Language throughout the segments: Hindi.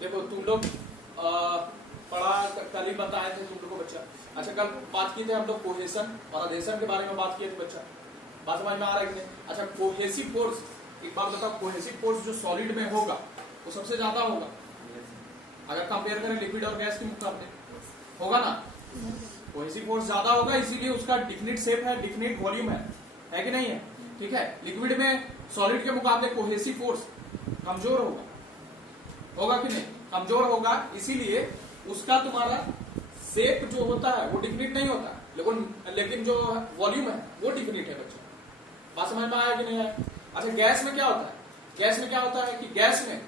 देखो तुम लोग पढ़ा कल ही बताए थे तुम लोग को बच्चा। अच्छा कल बात की थे हम लोग कोहेशन और अधेशन के बारे में बात किए थे बच्चा। बात समझ में आ रहा है कि नहीं? अच्छा कोहेसिव फोर्स, एक बार बताओ, कोहेसिव फोर्स जो सॉलिड में होगा वो सबसे ज्यादा होगा अगर कंपेयर करें लिक्विड और गैस के मुकाबले, होगा ना? कोहेसिव फोर्स ज्यादा होगा, इसीलिए उसका डिफिनिट शेप है, डिफिनिट वॉल्यूम है कि नहीं है? ठीक है, लिक्विड में सॉलिड के मुकाबले कोहेसिव फोर्स कमजोर होगा कि नहीं? कमजोर होगा, इसीलिए उसका तुम्हारा शेप जो होता है वो डिफिनिट नहीं होता, लेकिन जो वॉल्यूम है वो डिफिनिट है बच्चों। बात समझ में आया कि नहीं आया? अच्छा गैस में क्या होता है? गैस में क्या होता है कि गैस में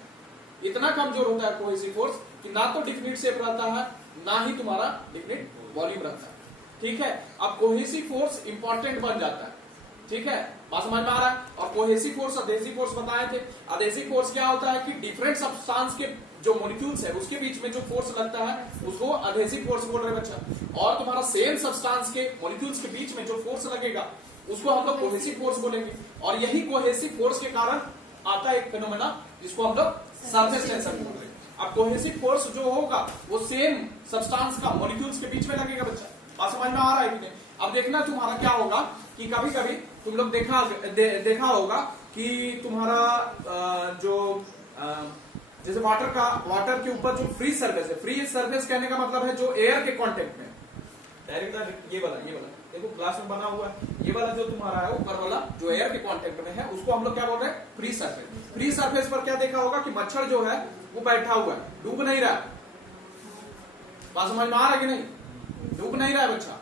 इतना कमजोर होता है कोहेसिव फोर्स कि ना तो डिफिनिट शेप रहता है ना ही तुम्हारा डिफिनिट वॉल्यूम रहता है। ठीक है, अब कोहेसिव फोर्स इंपॉर्टेंट बन जाता है। ठीक है, बात समझ में आ रहा है? और कोहेसिव फोर्स अधेसिव फोर्स बताए थे। अधेसिव फोर्स क्या होता है कि डिफरेंट सब्सटेंस के जो मॉलिक्यूल्स है उसके बीच में जो फोर्स लगता है उसको अधेसिव फोर्स बोल रहे हैं बच्चा। और तुम्हारा सेम सब्सटेंस के मॉलिक्यूल्स के बीच में जो फोर्स लगेगा उसको हम लोग कोहेसिव फोर्स बोलेंगे। और यही कोहेसिव फोर्स के कारण आता है एक फिनोमेना जिसको हम लोग सरफेस टेंशन बोल रहे हैं। अब कोहेसिव फोर्स जो होगा वो सेम सब्सटेंस का मॉलिक्यूल्स के बीच में लगेगा बच्चा। बात समझ में आ रहा है कि नहीं? अब देखना तुम्हारा क्या होगा कि कभी कभी तुम लोग देखा होगा कि तुम्हारा जो जैसे वाटर के ऊपर जो फ्री सरफेस है, फ्री सरफेस कहने का मतलब है जो एयर के कांटेक्ट में डायरेक्ट, ये वाला देखो ग्लास में बना हुआ है, ये वाला जो तुम्हारा है ऊपर वाला जो एयर के कांटेक्ट में है उसको हम लोग क्या बोल रहे हैं? Free surface. फ्री सरफेस पर क्या देखा होगा कि मच्छर जो है वो बैठा हुआ है, डूब नहीं रहा। बात समझ में आ रहा है कि नहीं? डूब नहीं रहा है बच्चा,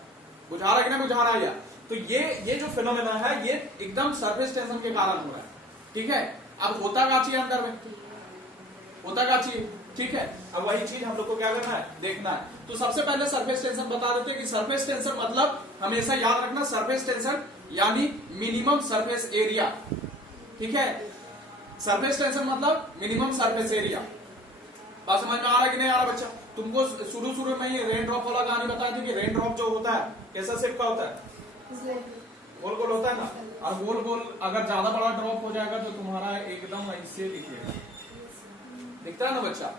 बुझा रहा है कि नहीं बुझा रहा है यार? तो ये जो फिनोमेना है ये एकदम सरफेस टेंशन के कारण हो रहा है। ठीक है, अब होता क्या चाहिए अंदर में? होता क्या चाहिए? ठीक है, अब वही चीज हम लोग को क्या करना है? देखना है। तो सबसे पहले सरफेस टेंशन बता देते हैं कि सरफेस टेंशन मतलब हमेशा याद रखना, सरफेस टेंशन यानी मिनिमम सरफेस एरिया। ठीक है, सरफेस टेंशन मतलब मिनिमम सरफेस एरिया। बात समझ में आ रहा है कि नहीं आ रहा बच्चा? तुमको शुरू में ही रेन ड्रॉप वाला कहानी बताया थी कि रेन ड्रॉप जो होता है कैसा शेप का होता है? गोल गोल होता है ना। और गोल गोल अगर ज्यादा बड़ा ड्रॉप हो जाएगा तो तुम्हारा एकदम ऐसे दिखेगा, दिखता है ना बच्चा?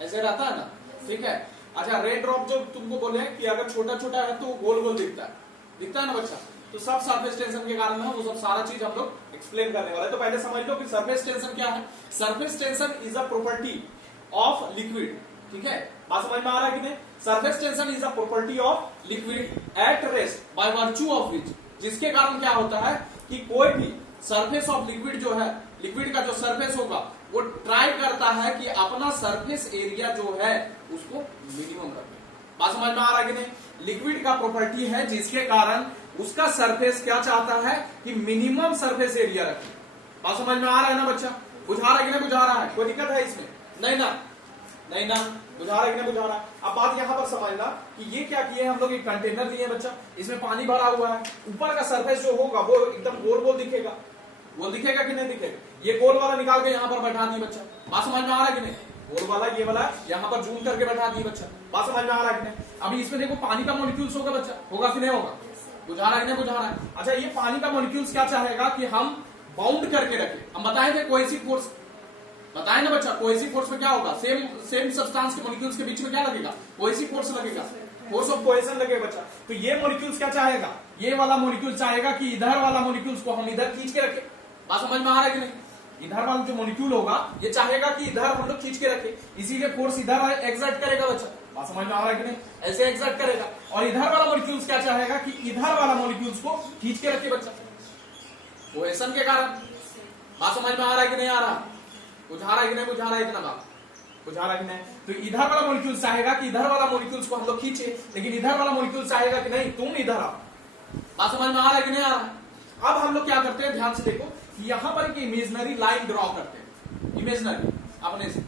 ऐसे रहता है ना। ठीक है, अच्छा रेन ड्रॉप जो तुमको बोले कि अगर छोटा छोटा है तो गोल गोल दिखता है ना बच्चा? तो सब सरफेस टेंशन के कारण है, वो सब सारा चीज हम लोग एक्सप्लेन करने वाले। तो पहले समझ लो कि सरफेस टेंशन क्या है। Surface tension is a property of liquid. ठीक है, बात समझ में आ रहा है कि नहीं? Surface tension is a property of liquid at rest by virtue of which, जिसके कारण क्या होता है कि कोई भी सरफेस ऑफ लिक्विड जो है, लिक्विड का जो सरफेस होगा वो ट्राई करता है कि अपना सरफेस एरिया जो है उसको मिनिमम रखे। बात समझ में आ रहा है कि नहीं? लिक्विड का प्रॉपर्टी है जिसके कारण उसका सरफेस क्या चाहता है कि मिनिमम सरफेस एरिया रखे। बात समझ में आ रहा है ना बच्चा? बुझा रहा है कि नहीं बुझा रहा है? कोई दिक्कत है इसमें? नहीं ना, नहीं ना, बुझा रहा है कि नहीं बुझा रहा है? अब बात यहां पर समझना कि ये क्या किए हम लोग, एक कंटेनर लिए बच्चा, इसमें पानी भरा हुआ है, ऊपर का सरफेस जो होगा वो एकदम गोल गोल दिखेगा। वो दिखेगा कि नहीं दिखेगा? ये गोल वाला निकाल के यहाँ पर बैठा दिए बच्चा। बात समझ में आ रहा है कि नहीं? गोल वाला ये वाला यहाँ पर जूम करके बैठा दिए बच्चा। बात समझ में आ रहा है कि नहीं? अभी इसमें देखो पानी का मॉलिक्यूल्स होगा बच्चा, होगा कि नहीं होगा? बुझा रहा है कि नहीं बुझा रहा है? अच्छा ये पानी का मॉलिक्यूल्स क्या चाहेगा कि हम बाउंड करके रखें। हम बताए थे कोहेसिव फोर्स, बताए ना बच्चा? कोहेसिव फोर्स में क्या होगा? सेम सब्सटेंस के मॉलिक्यूल्स के बीच में क्या लगेगा? कोहेसिव फोर्स लगेगा, फोर्स ऑफ कोहेशन लगेगा बच्चा। तो ये मॉलिक्यूल्स क्या चाहेगा? ये वाला मॉलिक्यूल चाहेगा कि इधर वाला मॉलिक्यूल्स को हम इधर खींच के रखें। बात समझ में आ रहा है कि नहीं? इधर वाला जो मॉलिक्यूल होगा ये चाहेगा कि इधर हम लोग खींच के रखें, इसीलिए फोर्स इधर एक्सर्ट करेगा बच्चा। बात समझ में आ रहा है कि नहीं? ऐसे एक्सर्ट करेगा। और इधर वाला मॉलिक्यूल्स क्या चाहेगा कि इधर वाला मॉलिक्यूल्स को खींच के रखे बच्चा, कोहेशन के कारण। बात समझ में आ रहा है कि नहीं आ रहा? बुझा रहा है कि नहीं बुझा रहा है? इतना बात बुझा रहा है कि नहीं? तो इधर वाला मॉलिक्यूल चाहेगा कि इधर वाला मॉलिक्यूल्स को हम लोग खींचे, लेकिन इधर वाला मॉलिक्यूल चाहेगा कि नहीं तुम इधर आओ। बात समझ में आ रहा है कि नहीं आ रहा? अब हम लोग क्या करते हैं, ध्यान से देखो, यहां पर एक इमेजिनरी लाइन ड्रॉ करते हैं, इमेजिनरी अपने से।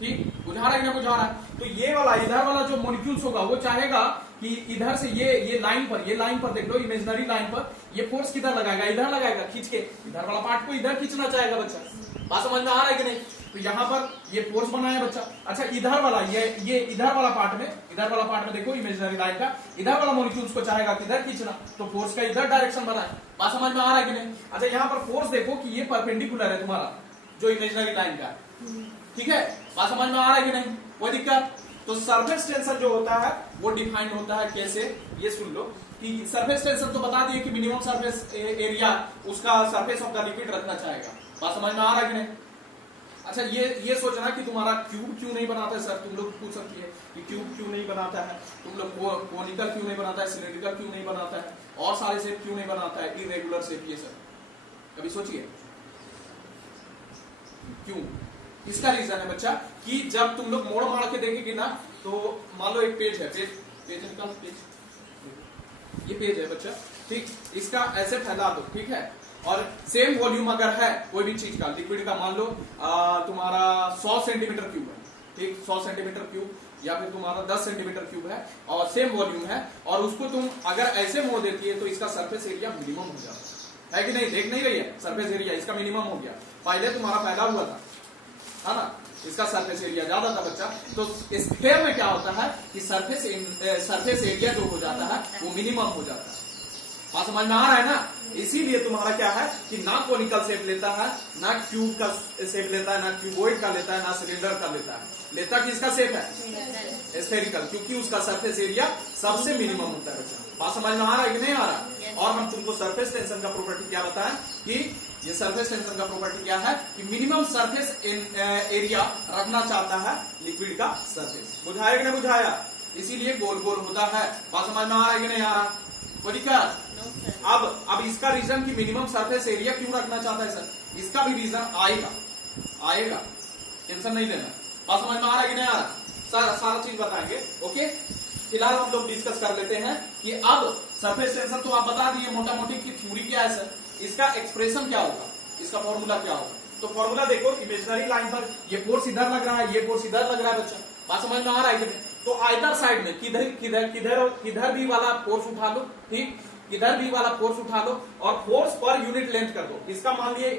ठीक, बुझा रहा है कि नहीं बुझा रहा है? तो ये वाला इधर वाला जो मॉलिक्यूल्स होगा वो चाहेगा कि इधर से ये लाइन पर देख लो, इमेजिनरी लाइन पर ये फोर्स किधर लगाएगा? इधर लगाएगा, खींच के इधर वाला पार्ट को इधर खींचना चाहेगा बच्चा। बात समझ में आ रहा है कि नहीं? तो यहाँ पर ये फोर्स बना है बच्चा। अच्छा इधर वाला ये इधर वाला पार्ट में देखो इमेजिनरी लाइन का, इधर वाला मॉलिक्यूल्स को चाहेगा कि इधर खींचना, तो फोर्स का इधर डायरेक्शन बना है। बात समझ में आ रहा है कि नहीं? अच्छा यहाँ पर फोर्स देखो कि ये परपेंडिकुलर है तुम्हारा जो इमेजिनरी लाइन का, ठीक है? बात समझ में आ रहा है कि नहीं, कोई दिक्कत? तो सरफेस टेंशन जो होता है वो डिफाइंड होता है कैसे, ये सुन लो कि सरफेस टेंशन तो बता दिए कि मिनिमम सरफेस एरिया उसका सरफेस ऑफ द लिक्विड रखना चाहेगा। बात समझ में आ रहा है कि नहीं? अच्छा ये सोचना कि तुम्हारा क्यूब क्यों नहीं बनाता है सर, तुम लोग पूछ सकती है कि क्यूब क्यों नहीं बनाता है, तुम लोग कोनिकल क्यों नहीं बनाता है, सिलेंड्रिकल क्यों नहीं बनाता है, और सारे शेप क्यों नहीं बनाता है, इरेगुलर शेप, ये सब कभी सोचिए क्यों? इसका रीजन है बच्चा कि जब तुम लोग मोड़ मार के देखेगी ना, तो मान लो एक पेज है, पेज निकाल, पेज, ये पेज है बच्चा, ठीक, इसका ऐसे फैला दो, ठीक है, और सेम वॉल्यूम अगर है कोई भी चीज का, लिक्विड का, मान लो तुम्हारा 100 सेंटीमीटर क्यूब है, ठीक, 100 सेंटीमीटर क्यूब या फिर तुम्हारा 10 सेंटीमीटर क्यूब है और सेम वॉल्यूम है, और उसको तुम अगर ऐसे मोड़ देती है तो इसका सरफेस एरिया मिनिमम हो जाता है कि नहीं? देख नहीं रही है, सरफेस एरिया इसका मिनिमम हो गया, पहले तुम्हारा फैला हुआ था, है ना, इसका सरफेस एरिया ज्यादा था बच्चा। तो स्फीयर में क्या होता है कि सरफेस एरिया जो हो जाता है वो मिनिमम हो जाता है। बात समझ में आ रहा है ना? इसीलिए तुम्हारा क्या है कि ना कोनिकल शेप लेता है, ना क्यूब का शेप लेता है, ना क्यूबॉइड का लेता है, ना सिलेंडर का लेता है, लेता किसका शेप है? स्फेरिकल, क्योंकि उसका सरफेस एरिया सबसे मिनिमम होता है बच्चा। बात समझ में आ रहा है कि नहीं आ रहा? और हम तुमको सरफेस टेंशन का प्रॉपर्टी क्या बताएं कि ये सरफेस टेंशन का प्रॉपर्टी क्या है कि मिनिमम सरफेस एरिया रखना चाहता है लिक्विड का सरफेस। बुझाया कि नहीं बुझाया? इसीलिए गोल गोल होता है। बात समझ में आ रहा है कि नहीं आ रहा? कोई दिक्कत? अब इसका रीजन कि मिनिमम सरफेस एरिया क्यों रखना चाहता है सर, इसका भी रीजन आएगा, टेंशन नहीं लेना। बात समझ में आ रहा है कि नहीं आ रहा? सारा चीज बताएंगे। ओके, फिलहाल हम लोग डिस्कस कर लेते हैं कि अब सरफेस टेंशन तो आप बता दिए मोटा मोटी की थ्योरी क्या है सर, इसका एक्सप्रेशन क्या होगा, इसका फॉर्मूला क्या होगा? तो फॉर्मूला देखो, इमेजिनरी लाइन पर ये फोर्स इधर लग रहा है, ये फोर्स इधर लग रहा है बच्चा। बात समझ में आ रहा है कि नहीं? तो आइदर साइड में किधर भी वाला फोर्स उठा लो, ठीक, किधर भी वाला फोर्स उठा लो और फोर्स पर यूनिट लेंथ कर दो। इसका मान लिए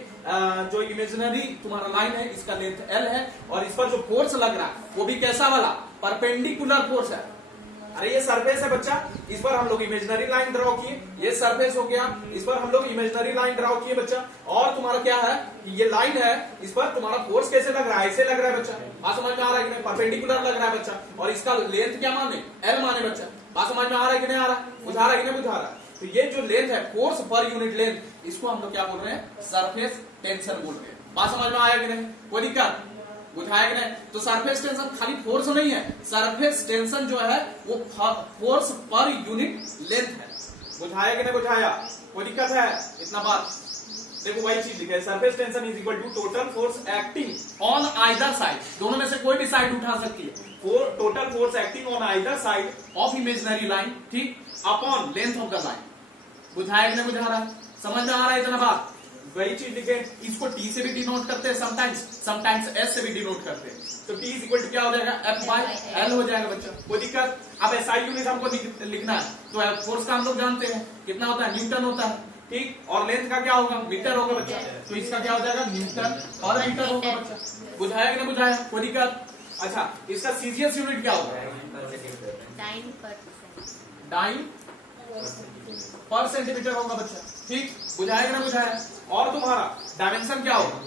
जो इमेजिनरी तुम्हारा लाइन है इसका लेंथ L है, और इस पर जो फोर्स लग रहा है वो भी कैसा वाला? परपेंडिकुलर फोर्स है। अरे ये सरफेस है बच्चा, इस पर हम लोग इमेजिनरी लाइन ड्रॉ किए, ये सरफेस हो गया, इस पर हम लोग इमेजिनरी लाइन ड्रॉ किए बच्चा, और तुम्हारा क्या है, ये लाइन है, इस पर तुम्हारा फोर्स कैसे लग रहा है? ऐसे लग रहा है बच्चा। बात समझ में आ रहा है कि नहीं? परपेंडिकुलर लग रहा है बच्चा, और इसका लेंथ क्या माने? L माने बच्चा। बात समझ में आ रहा है कि नहीं आ रहा? बुझा रहा है कि नहीं बुझा रहा? तो ये जो लेंथ है, फोर्स पर यूनिट लेंथ, इसको हम लोग क्या बोल रहे हैं? सरफेस टेंशन बोल रहे हैं। बात समझ में आया कि नहीं? कोई दिक्कत? बुझाया कि नहीं? तो सरफेस टेंशन खाली फोर्स नहीं है, सरफेस टेंशन जो है वो फोर्स पर यूनिट लेंथ है। बुझाया कि नहीं बुझाया? कोई दिक्कत है? इतना बात देखो, वही चीज लिखा है, surface tension is equal to total force acting on either side, दोनों में से कोई भी साइड उठा सकती है, total force acting on either side of imaginary line, ठीक, upon length of the line. बुझाया कि नहीं बुझा रहा? समझ में आ रहा है इतना बात? वही चीज लिखे, इसको T से भी डिनोट करते हैं, समटाइम्स S से भी डिनोट करते हैं। तो T इज इक्वल टू क्या हो जाएगा? F/L हो जाएगा बच्चा। कोई दिक्कत? अब SI यूनिट हमको लिखना है, तो फोर्स का हम लोग जानते हैं कितना होता है? न्यूटन होता है, ठीक, और लेंथ का क्या होगा? मीटर होगा बच्चा, तो इसका क्या हो जाएगा? न्यूटन पर मीटर होगा बच्चा। बुझाया कि नहीं बुझाया? कोई दिक्कत? अच्छा, इसका सीजीएस यूनिट क्या होगा? डाइन पर सेंटीमीटर होगा बच्चा, ठीक, बुझाया कि नहीं बुझाया? और तुम्हारा डायमेंशन क्या होगा?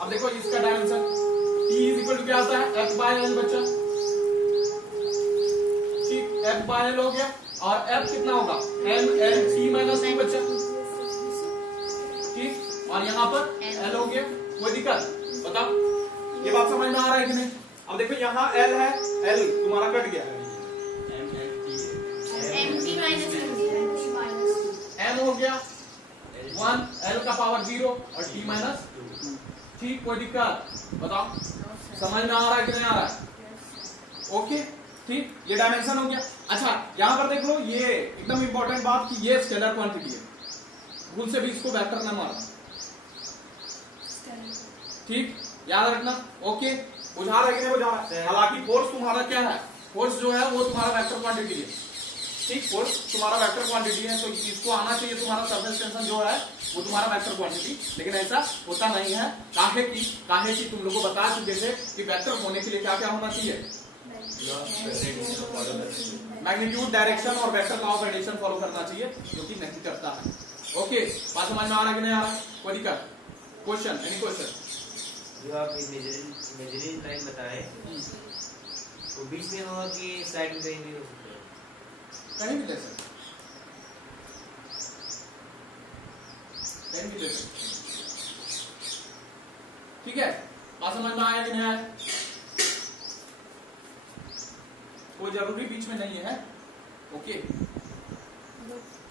अब देखो इसका dimension T is equal to क्या आता है? F/L बच्चा, ठीक, F/L हो गया, और F कितना होगा? MLT माइनस T बच्चा, ठीक, और यहाँ पर L हो गया। कोई दिक्कत? बताओ, ये बात समझ में आ रहा है कि नहीं? अब देखो यहाँ L है, L तुम्हारा कट गया, M हो गया 1, L का पावर 0 और T माइनस, ठीक, कोई दिक्कत? बताओ, समझ में आ रहा है कि नहीं आ रहा है? ओके, ठीक, ये डायमेंशन हो गया। अच्छा, यहां पर देख लो, ये एकदम इंपॉर्टेंट बात कि ये स्केलर क्वांटिटी है, भूल से भी इसको वेक्टर न मारना, ठीक, याद रखना। ओके, बुझा रहा है कि नहीं बुझा रहा? हालांकि फोर्स तुम्हारा क्या है? फोर्स जो है वो तुम्हारा वेक्टर क्वांटिटी है, ठीक, फोर्स तुम्हारा वेक्टर क्वांटिटी है, तो इसको आना चाहिए तुम्हारा सरफेस टेंशन जो है वो तुम्हारा वेक्टर क्वांटिटी, लेकिन ऐसा होता नहीं है। काहे की तुम लोगों को बता चुके थे कि वेक्टर होने के लिए क्या क्या होना चाहिए? मैग्नीट्यूड, डायरेक्शन और vector law of addition follow करना चाहिए, जो कि नहीं करता है। ओके, बात समझ में आ रहा है कि नहीं आ रहा? कोई दिक्कत? Question, any question? जो आप इमेजिनरी लाइन बताए वो बीच में होगा कि साइड में कहीं भी हो सकता है? कहीं भी ले सकते, कहीं भी ले सकते। ठीक है, बात समझ में आया कि नहीं आया? कोई जरूरी बीच में नहीं है। ओके,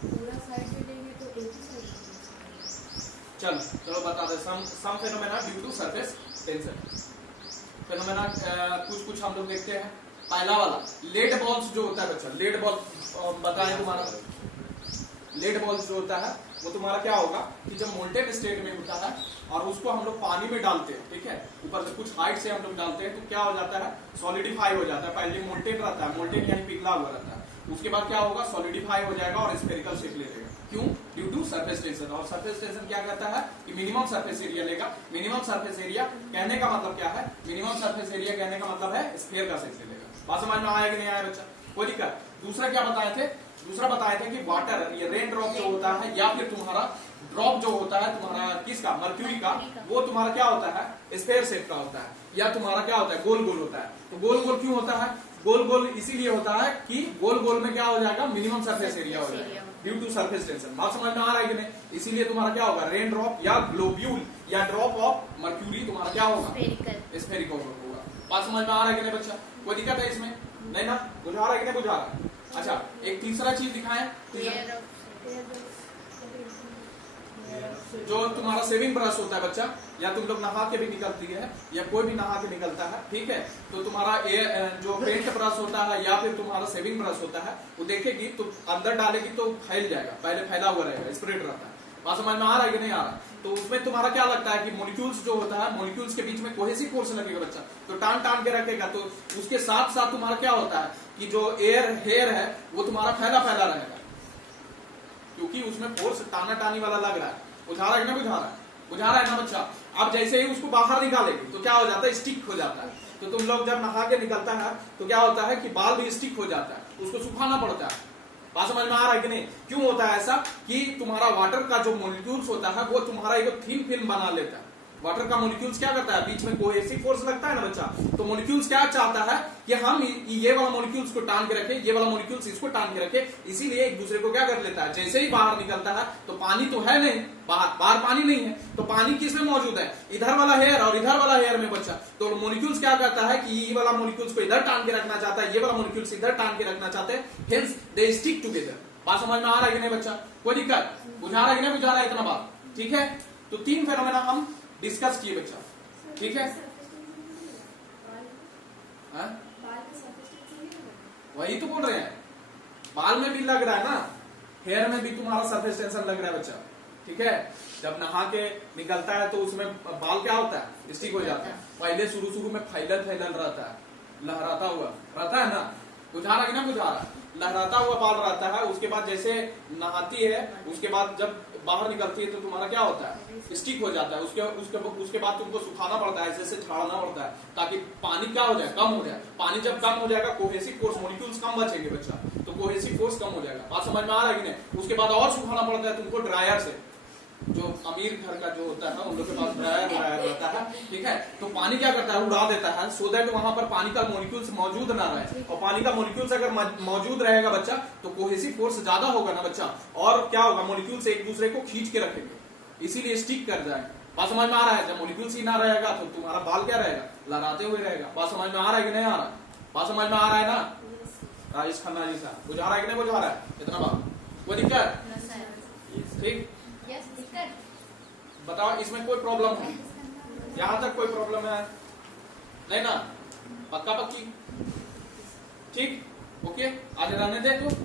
पूरा साइड में लेंगे तो एक ही साइड चलो चलो बता दे। Some phenomena due to surface tension. Phenomena कुछ हम लोग देखते हैं। पहला वाला लेड बॉल्स जो होता है बच्चा, लेड बॉल बताए तुम्हारा। लेड बॉल्स जो होता है वो तुम्हारा क्या होगा कि जब मोल्टेन स्टेट में होता है और उसको हम लोग पानी में डालते हैं, ठीक है, ऊपर से कुछ हाइट से हम लोग डालते हैं, तो क्या हो जाता है, सॉलिडिफाई हो जाता है। पहले मोल्टेन रहता है, मोल्टेन यानी पिघला हुआ रहता है, उसके बाद क्या होगा, सॉलिडिफाई हो जाएगा और स्फेरिकल शेप ले लेगा। क्यों? Due to surface tension. और सरफेस टेंशन क्या कहता है कि मिनिमम सरफेस एरिया लेगा। मिनिमम सरफेस एरिया कहने का मतलब क्या है, मिनिमम सरफेस एरिया कहने का मतलब है स्फीयर का शेप लेगा। बात समझ में आया कि नहीं आया बच्चा? कोई दिक्कत? दूसरा क्या बताए थे? दूसरा बताए थे कि वाटर, ये रेन ड्रॉप जो होता है या फिर तुम्हारा ड्रॉप जो होता है तुम्हारा किसका, मर्क्यूरी का, वो तुम्हारा क्या होता है, स्फीयर शेप का होता है, या तुम्हारा क्या होता है, गोल गोल होता है। तो गोल गोल क्यों होता है? गोल गोल इसीलिए होता है कि गोल गोल में क्या हो जाएगा, मिनिमम सरफेस एरिया हो जाएगा ड्यू टू सरफेस टेंशन। बात समझ में आ रहा है कि नहीं? इसीलिए तुम्हारा क्या होगा, रेन ड्रॉप या ग्लोब्यूल या ड्रॉप ऑफ मर्क्यूरी तुम्हारा क्या होगा, स्फेरिकल होगा। बात समझ में आ रहा है कि नहीं बच्चा? कोई दिक्कत है इसमें? नहीं ना? बुझा रहा है कि नहीं बुझा रहा? अच्छा, एक तीसरा चीज दिखाएं। जो तुम्हारा सेविंग ब्रश होता है बच्चा, या तुम लोग नहा के भी निकलती है या कोई भी नहा के निकलता है, ठीक है, तो तुम्हारा जो पेंट ब्रश होता है या फिर तुम्हारा सेविंग ब्रश होता है, वो देखेगी तो अंदर डालेगी तो फैल जाएगा, पहले फैला हुआ रहेगा, स्प्रेड रहता है। बात समझ में आ रहा है कि नहीं आ रहा? तो उसमें तुम्हारा क्या लगता है कि मॉलिक्यूल्स जो होता है, मॉलिक्यूल्स के बीच में कोहेसिव फोर्स लगेगा बच्चा, तो टान टान के रखेगा। तो उसके साथ साथ तुम्हारा क्या होता है कि जो हेयर है वो तुम्हारा फैला फैला रहेगा, क्योंकि उसमें फोर्स टाना टानी वाला लग रहा है। बुझा रहा है कि नहीं बुझा रहा है? बुझा रहा है ना बच्चा? अब जैसे ही उसको बाहर निकालेगी तो क्या हो जाता है, स्टिक हो जाता है। तो तुम लोग जब नहा के निकलता है तो क्या होता है कि बाल भी स्टिक हो जाता है, उसको सुखाना पड़ता है। बात समझ में आ रहा है कि नहीं? क्यों होता है ऐसा कि तुम्हारा वाटर का जो मॉलिक्यूल्स होता है वो तुम्हारा एक थिन फिल्म बना लेता है। वाटर का मॉलिक्यूल्स क्या करता है, बीच में कोहेसिव फोर्स लगता है ना बच्चा, तो मॉलिक्यूल्स क्या चाहता है कि हम ये वाला मॉलिक्यूल्स को टान के रखे, ये वाला मॉलिक्यूल्स इसको टान के रखे, इसीलिए एक दूसरे को क्या कर लेता है, जैसे ही बाहर निकलता है तो पानी तो है नहीं, बाहर पानी नहीं है, तो पानी किसमें मौजूद है, इधर वाला हेयर और इधर वाला हेयर में बच्चा। तो मॉलिक्यूल्स क्या करता है कि ये वाला मॉलिक्यूल्स को इधर टान के रखना चाहता है, ये वाला मॉलिक्यूल्स इधर टान के रखना चाहते हैं, हेंस दे स्टिक टुगेदर। बात समझ में आ रहा है कि नहीं बच्चा? कोई दिक्कत? बुझा रहा है कि नहीं बुझा रहा है? इतना बात ठीक है। तो 3 फेनोमेना हम डिस्कस किए बच्चा, ठीक है? वही तो बोल रहे हैं, बाल में भी लग रहा है ना, हेयर में भी तुम्हारा सरफेस टेंशन लग रहा है बच्चा, ठीक है? जब नहा के निकलता है तो उसमें बाल क्या होता है, स्टिक हो जाता है। पहले शुरू में फैलल फैलल रहता है, लहराता हुआ रहता है ना, बुझा रहा है कि ना बुझा रहा? लहराता हुआ बाल रहता है। उसके बाद जैसे नहाती है, उसके बाद जब बाहर निकलती है तो तुम्हारा क्या होता है, स्टिक हो जाता है। उसके बाद तुमको सुखाना पड़ता है, ऐसे झाड़ना पड़ता है, ताकि पानी क्या हो जाए, कम हो जाए। पानी जब कम हो जाएगा, कोहेसिव फोर्स, मॉलिक्यूल्स कम बचेंगे बच्चा, तो कोहेसिव फोर्स कम हो जाएगा। बात समझ में आ रहा है कि नहीं? उसके बाद और सुखाना पड़ता है तुमको ड्रायर से। जो अमीर घर का जो होता है उन लोग के पास ड्रायर रहता है, ठीक है? तो पानी क्या करता है, उड़ा देता है, सो दैट वहां पर पानी का मॉलिक्यूल्स मौजूद ना रहे। और पानी का मॉलिक्यूल्स अगर मौजूद रहेगा बच्चा तो कोहेसिव फोर्स ज्यादा होगा ना बच्चा, और क्या होगा, मॉलिक्यूल्स एक दूसरे को खींच के रखेंगे, इसीलिए स्टिक कर जाएगा। बात समझ में आ रहा है? जब मॉलिक्यूल्स ही ना रहेगा तो तुम्हारा बाल क्या रहेगा, लहराते हुए रहेगा। बात समझ में आ रहा है कि नहीं आ रहा? बात समझ में आ रहा है ना राजेश खन्ना जी साहब? बुझा रहा है कि नहीं बुझा रहा है? इतना बात, कोई दिक्कत? ठीक, बताओ इसमें कोई प्रॉब्लम है? यहां तक कोई प्रॉब्लम है नहीं ना? पक्का पक्की? ठीक, ओके, आज रहने दे तो